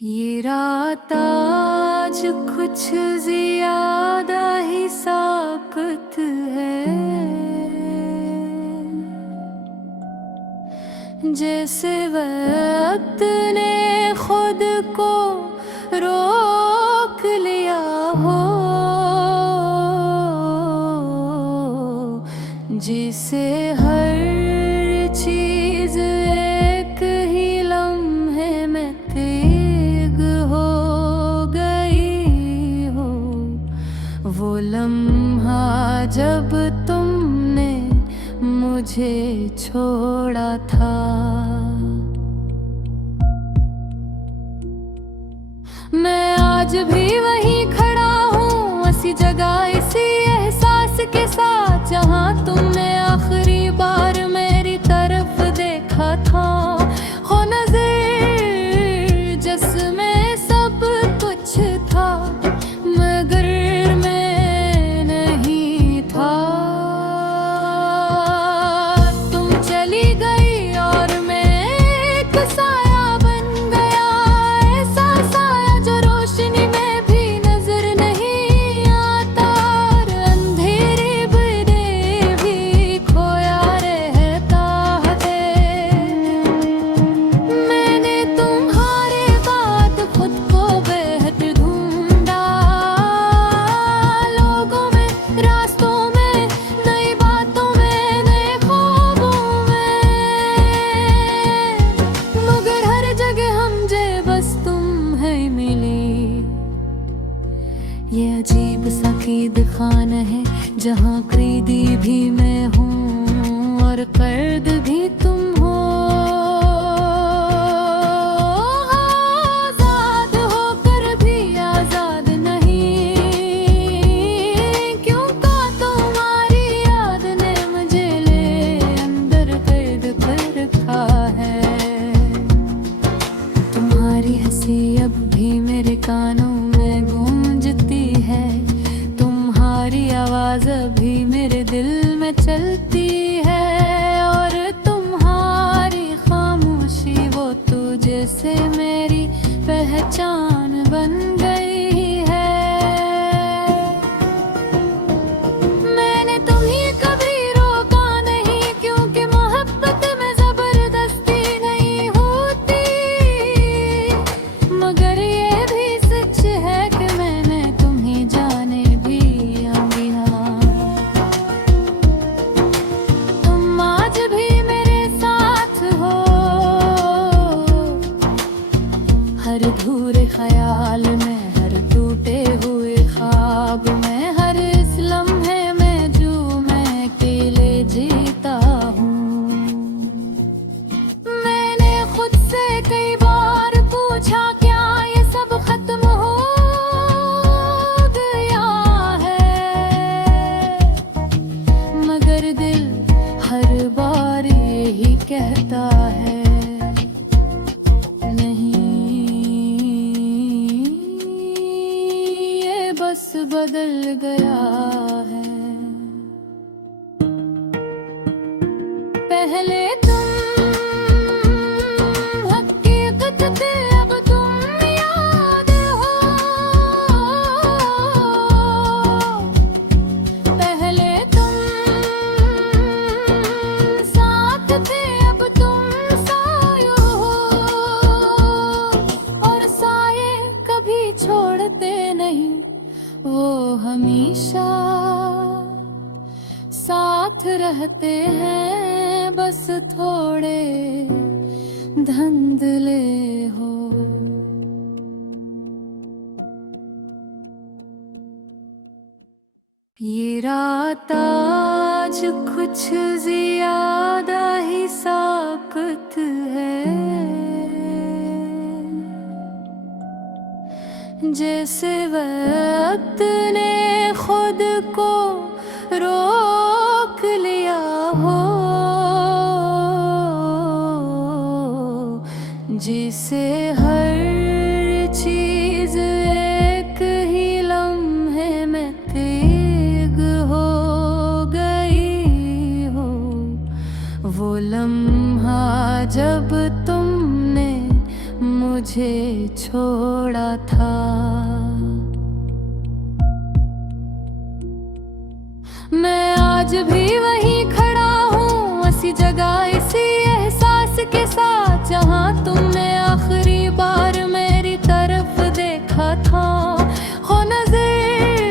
ये रात आज कुछ ज्यादा ही साकत है, जैसे वक्त ने खुद को रोक लिया हो, जिसे हर चीज एक ही लम्हे में तेग हो गई हो। वो लम्हा जब तुमने मुझे छोड़ा था, मैं आज भी वहीं खड़ा हूँ, उसी जगह इसी एहसास के साथ, जहाँ तुमने आखिरी बार मेरी तरफ देखा था। हो नज़र जिसमें सब कुछ था, मगर मैं नहीं था। तुम चली गई और मैं एक साया बन गया, ऐसा साया जो रोशनी में भी नजर नहीं आता, और अंधेरे में भी खोया रहता है। मैंने तुम्हारे बाद खुद को बेहद ढूंढा, लोगों में, रास्तों में, नई बातों में, नए ख्वाबों में, मगर हर जगह मुझे बस तुम है मिली। ये अजीब सा कीद खाना है, जहाँ कैदी भी मैं हूँ और कर्द भी तुम हो। आजाद होकर भी आजाद नहीं, क्योंकि तुम्हारी याद ने मुझे ले अंदर कैद कर रखा है। तुम्हारी हंसी अब भी मेरे कानों में गूंजती है, तुम्हारी आवाज अभी मेरे दिल में चलती है, और तुम्हारी खामोशी वो तुझे से मेरी पहचान बन गई है। मैंने तुम्हें कभी रोका नहीं, क्योंकि मोहब्बत में जबरदस्ती नहीं होती, मगर ये भी सच है कि मैंने तुम्हें जाने भी अनबिना। तुम आज भी मेरे साथ हो, हर अधूरे ख्याल में, हर टूटे हुए ख्वाब में, हर इस लम्हे में जो मैं अकेले जीता हूँ। मैंने खुद से कई बार पूछा, क्या ये सब खत्म हो गया है, मगर दिल हर बार यही कहता है, नहीं, ये बस बदल गया है। पहले तुम हकीकत थे, अब तुम याद हो। पहले तुम साथ थे, अब तुम सायो हो, और साये कभी छोड़ते नहीं, वो हमेशा साथ रहते हैं, बस थोड़े धंधले हो। ये रात आज कुछ ज्यादा ही साकत है, जैसे वक्त ने खुद को रोक लिया हो, जिसे हर चीज एक ही लम्हे में तेग हो गई हो। वो लम्हा जब तुमने मुझे छोड़ छोड़ा था। मैं आज भी वहीं खड़ा हूँ, उसी जगह इसी एहसास के साथ, जहाँ तुमने आखिरी बार मेरी तरफ देखा था। हो नजर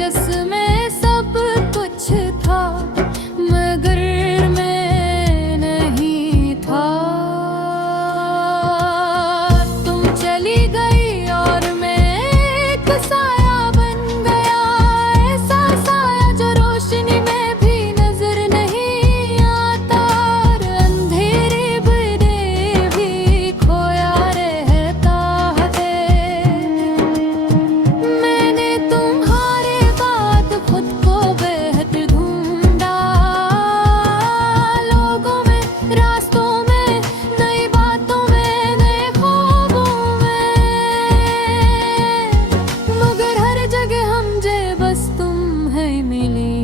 जिसमें सब कुछ था, मगर मैं नहीं था। तुम चली गई और मैं एक साया बन गया, ऐसा साया जो रोशनी में भी नजर नहीं आता, और अंधेरे में भी खोया रहता है। मैंने तुम्हारे बाद खुद को बेहतर ढूंढा, लोगों में, रास्तों में, नई बातों में, नए ख्वाबों में, मगर हर जगह मुझे बस तुम है मिली।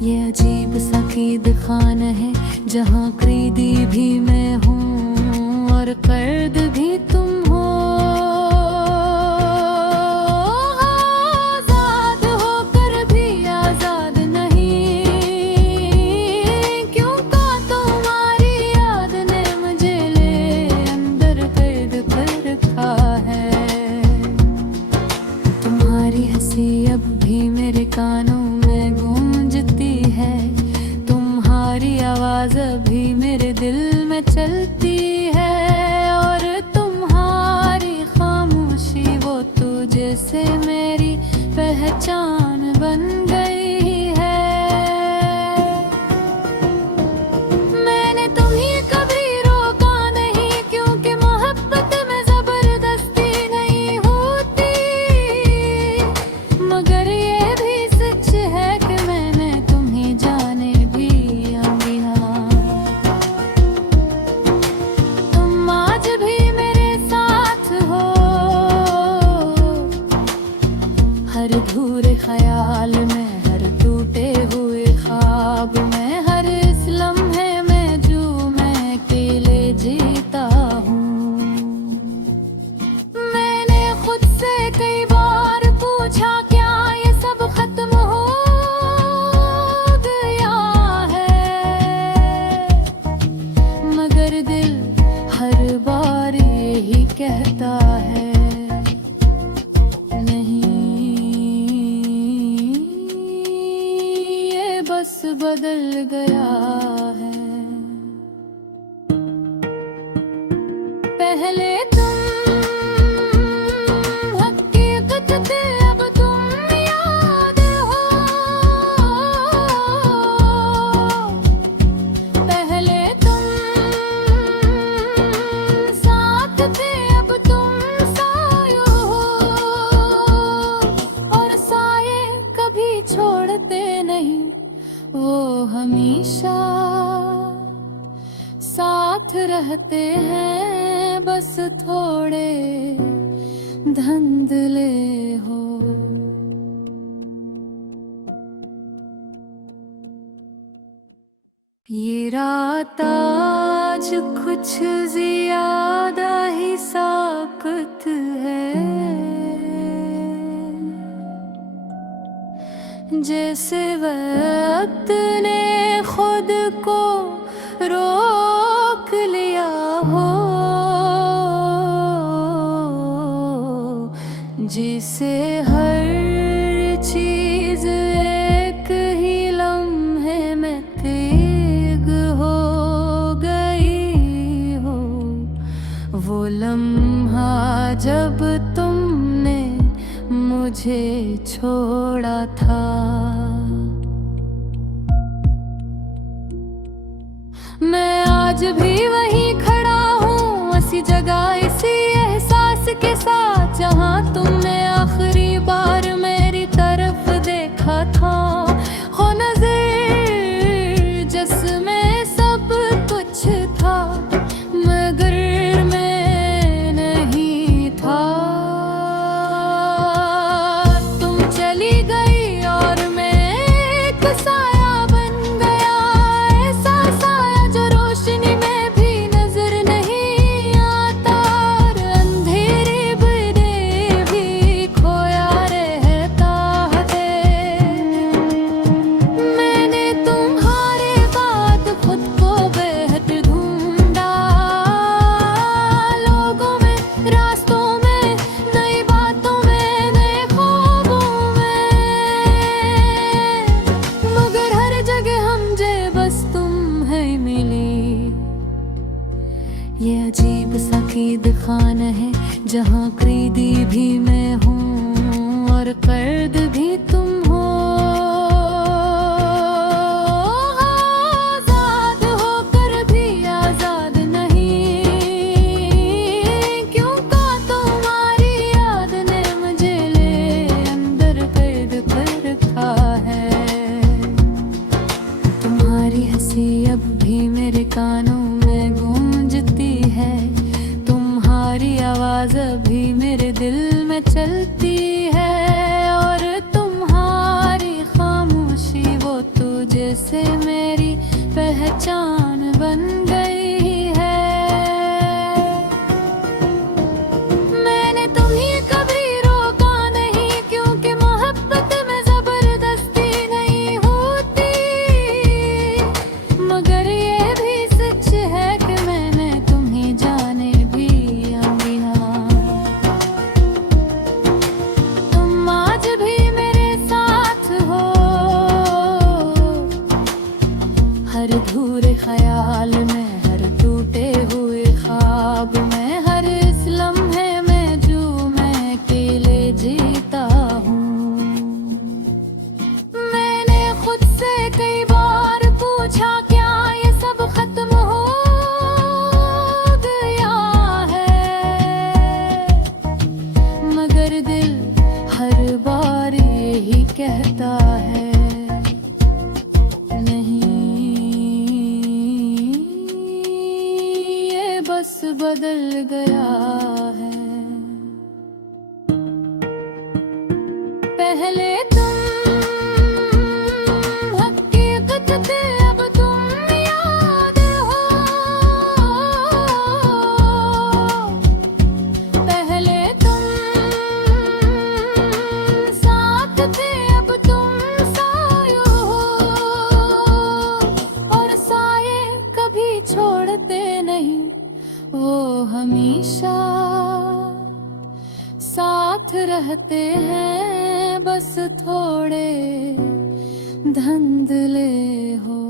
ये अजीब सा कीद खाना है, जहाँ कैदी भी मैं हूँ और कर्द भी तुम हो। आजाद होकर भी आजाद नहीं, क्योंकि तुम्हारी याद ने मुझे ले अंदर कैद कर रखा है। तुम्हारी हंसी अब भी मेरे कानों में गूंजती है, तुम्हारी आवाज अभी मेरे दिल में चलती है, और तुम्हारी खामोशी वो तुझे से मेरी पहचान बन गई है। मैंने तुम्हें कभी रोका नहीं, क्योंकि मोहब्बत में जबरदस्ती नहीं होती, मगर ये भी सच है कि मैंने तुम्हें जाने भी अमीना। तुम आज भी मेरे साथ हो, हर अधूरे ख्याल में, हर टूटे हुए ख्वाब में, हर इस लम्हे में जो मैं अकेले जीता हूँ। मैंने खुद से कई बार पूछा, क्या ये सब खत्म हो गया है, मगर दिल हर बार यही कहता है, नहीं, ये बस बदल गया है। पहले तुम हकीकत थे, अब तुम याद हो। पहले तुम साथ थे, अब तुम सायो हो, और साये कभी छोड़ते नहीं, वो हमेशा साथ रहते हैं, बस थोड़े धंधले हो। ये रात आज कुछ ज्यादा ही साकत है, जैसे वक्त ने खुद को रोक लिया हो, जिसे हर चीज एक ही लम्हे में तेग हो गई हो। वो लम्हा जब तुमने मुझे छोड़ा था। मैं आज भी वहीं खड़ा हूँ, उसी जगह इसी एहसास के साथ, जहाँ तुमने आखिरी बार मेरी तरफ देखा था। हो नजर जिसमें सब कुछ था, मगर मैं नहीं था। तुम चली गई और मैं एक साया बन गया, ऐसा साया जो रोशनी में भी नजर नहीं आता, खरीद खान है जहाँ खरीदी भी मैं हूँ और कर्द भी तुम हो। आजाद होकर भी आजाद नहीं, क्योंकि तुम्हारी याद ने मुझे ले अंदर कैद कर रखा है। तुम्हारी हंसी अब भी मेरे कानों में गूंजती है, तुम्हारी आवाज अभी मेरे दिल में चलती है, और तुम्हारी खामोशी वो तुझे से मेरी पहचान बन गई है। मैंने तुम्हें कभी रोका नहीं, क्योंकि मोहब्बत में जबरदस्ती नहीं होती, मगर ये भी सच है कि मैंने तुम्हें जाने भी अनबिना। तुम आज भी मेरे साथ हो, हर अधूरे ख्याल में, हर टूटे हुए ख्वाब में, हर इस लम्हे में जो मैं अकेले जीता हूँ। मैंने खुद से कई बार पूछा क्या ये सब खत्म हो गया है, मगर दिल हर बार यही कहता है नहीं, ये बस बदल गया है। पहले तुम हकीकत थे, अब तुम याद हो। पहले तुम साथ थे, अब तुम सायो हो, और साये कभी छोड़ते नहीं, वो हमेशा साथ रहते हैं, बस थोड़े धंधले हो।